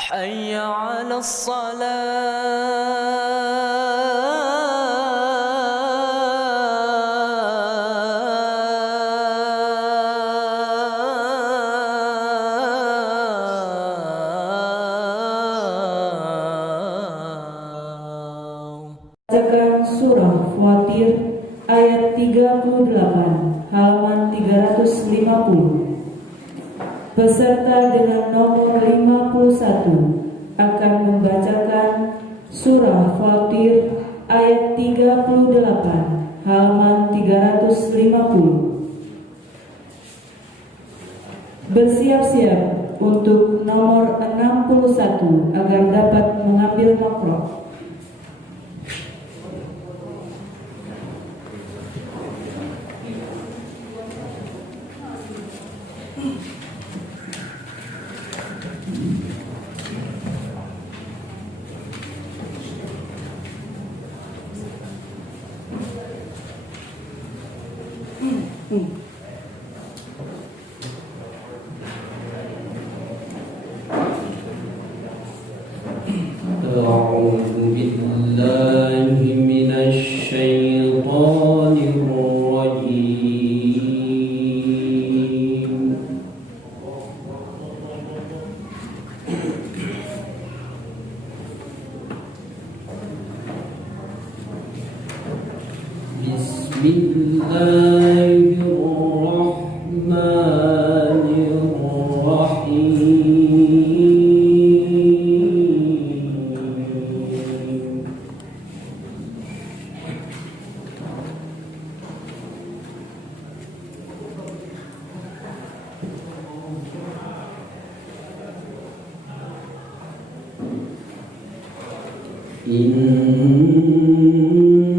حي على Bacakan surah Fatir ayat 38 halaman 350. Peserta dengan nomor 51 akan membacakan surah Fatir ayat 38 halaman 350. Bersiap-siap untuk nomor 61 agar dapat mengambil makhraj. أعوذ بالله من الشيطان الرجيم بسم الله الرحمن الرحيم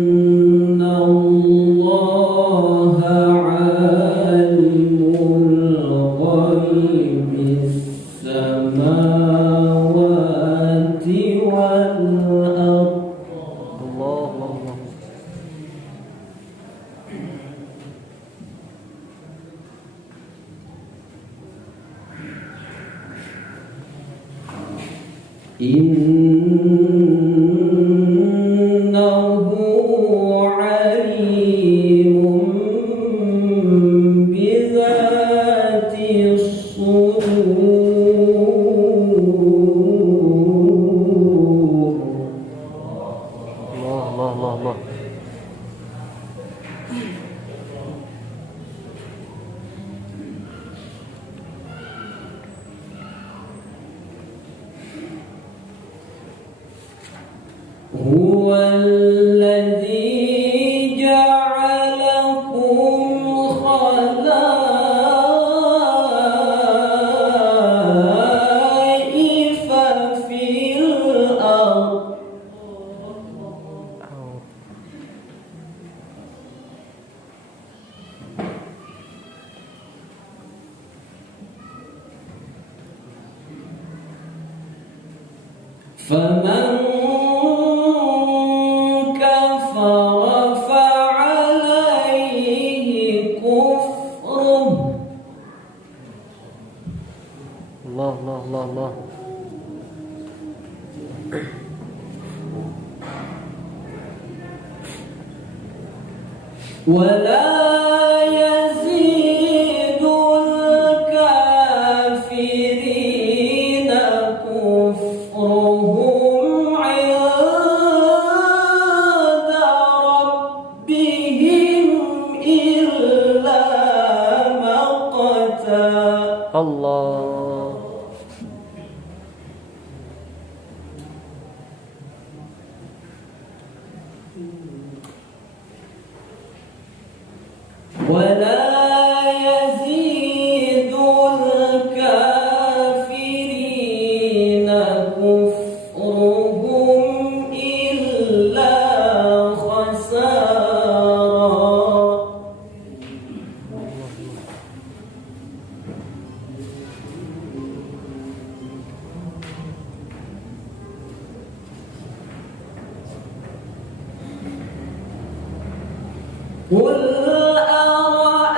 إن الله عالم الغيب السماوات والأرض إنه عليم بذات الصدور الله. هو الذي جعلكم خلائف في الأرض فمن كفر فعليه كفره الله. ولا يزيد الكافرين كفرهم عند ربهم إلا مقتا الله. ولا يزيد الكافرين كفرهم إلا خسارا قل أرأيتم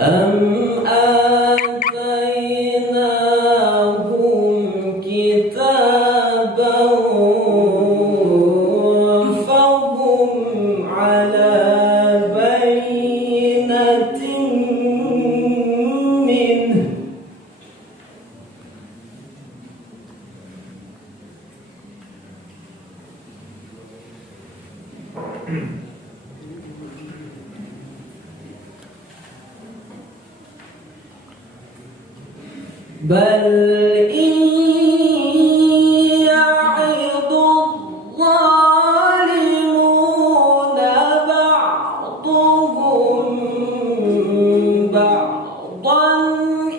أم آتيناهم كتابا فهم على بينة منه بل إن يعظ الظالمون بعضهم بعضا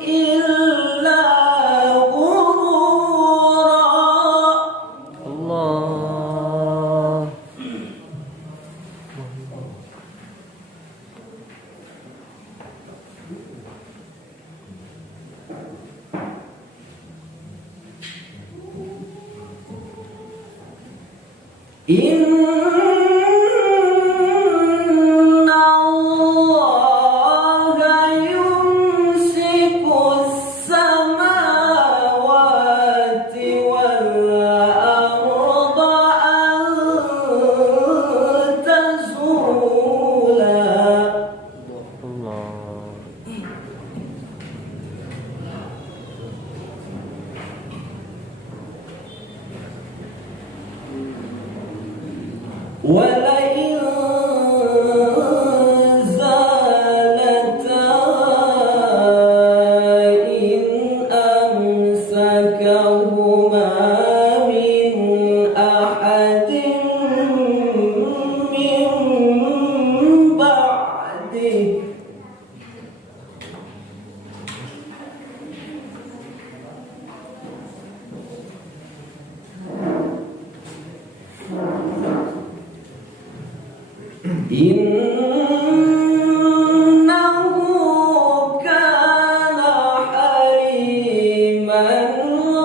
إلا غرورا. الله. إن الله يمسك السماوات والأرض أن تزولا الله. ولئن زالتا إن أمسكهما من أحد من بعده إنه كان حليما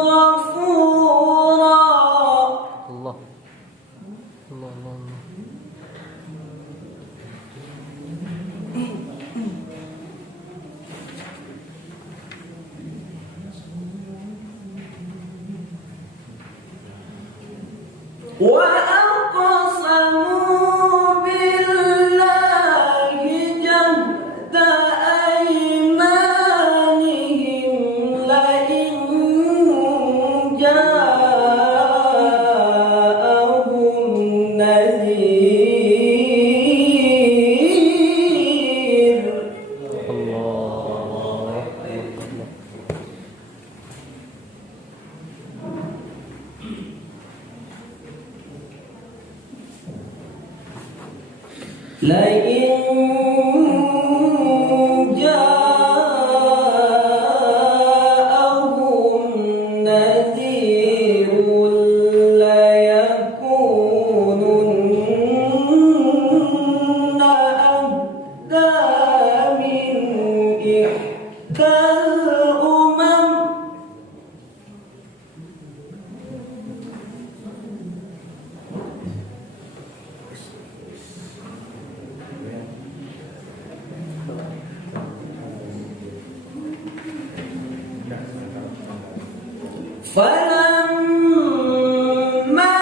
غفورا. الله. الله. الله. وأقسموا بالله جهد أيمانهم لئن جاءهم نذير. الله. لئن جاءهم نذير ليكونن أهدى من إحدى الأمم. فلما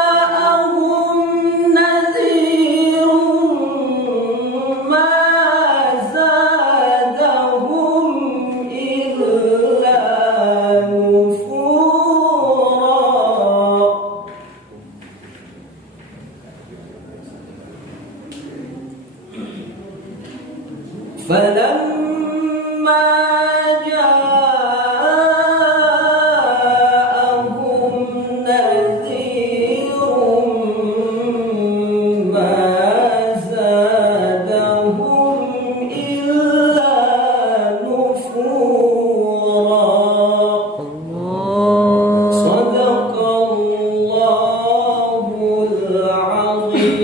جاءهم نذير ما زادهم إلا نفورا. فلما جاءهم نذير ما زادهم إلا نفورا. صدق الله العظيم.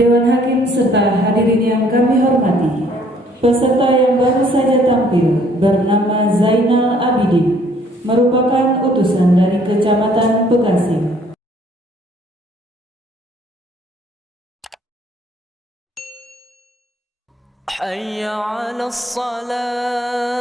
Dewan Hakim serta hadirin yang kami hormati, peserta yang baru saja tampil bernama Zainal Abidin, merupakan utusan dari Kecamatan Bekasi. حي على الصلاة